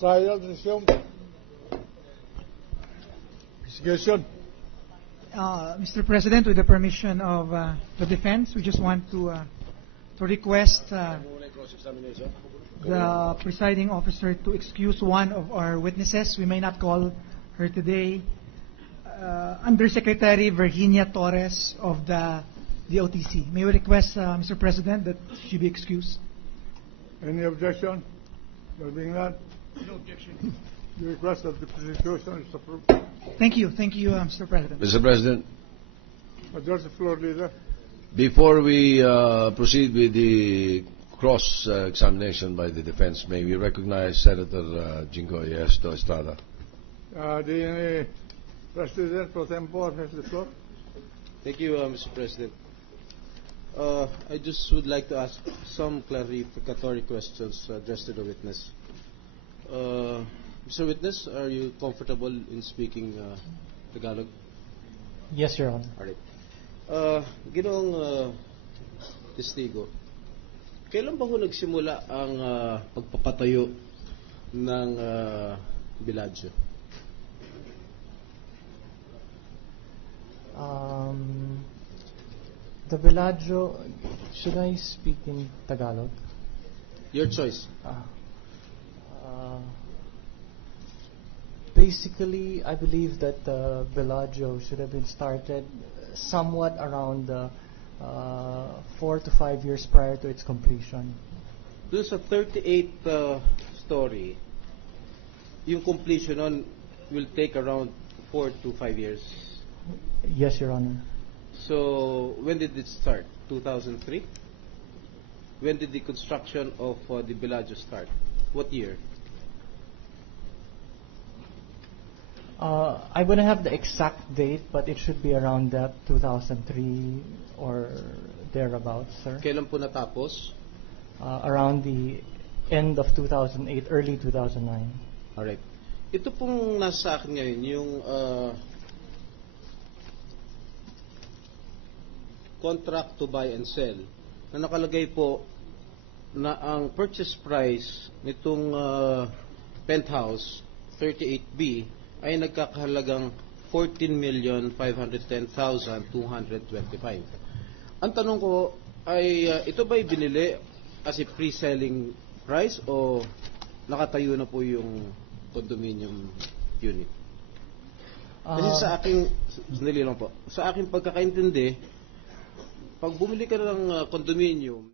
Trial resumed. Execution. Mr. President, with the permission of the defense, we just want to request the presiding officer to excuse one of our witnesses. We may not call her today. Undersecretary Virginia Torres of the OTC. May we request, Mr. President, that she be excused? Any objection? There being none. No objection. The request of the prosecution is approved. Thank you, Mr. President. Mr. President, Address the floor, leader. before we proceed with the cross-examination by the defense. May we recognize Senator Jingo Esto Estrada. The President pro tempore has the floor. Thank you, Mr. President. I just would like to ask some clarificatory questions addressed to the witness. Mr. Witness, are you comfortable in speaking Tagalog? Yes, Your Honor. Alright. Ginoong testigo, kailan ba ho nagsimula ang pagpapatayo ng Bellagio? The Bellagio, should I speak in Tagalog? Your choice. Basically, I believe that Bellagio should have been started somewhat around 4 to 5 years prior to its completion. Doon sa 38 story, yung completion on will take around 4 to 5 years. Yes, Your Honor. So, when did it start? 2003? When did the construction of the Bellagio start? What year? I wouldn't have the exact date, but it should be around that 2003 or thereabouts, sir. Kailan po natapos? Around the end of 2008, early 2009. Alright. Ito pong nasa akin ngayon, yung contract to buy and sell, na nakalagay po na ang purchase price nitong penthouse 38B ay nagkakahalagang 14,510,225. Ang tanong ko ay ito ba'y binili as a pre-selling price o nakatayo na po yung condominium unit? Kasi sa aking, sandali lang po, sa aking pagkakaintindi, pag bumili ka ng condominium,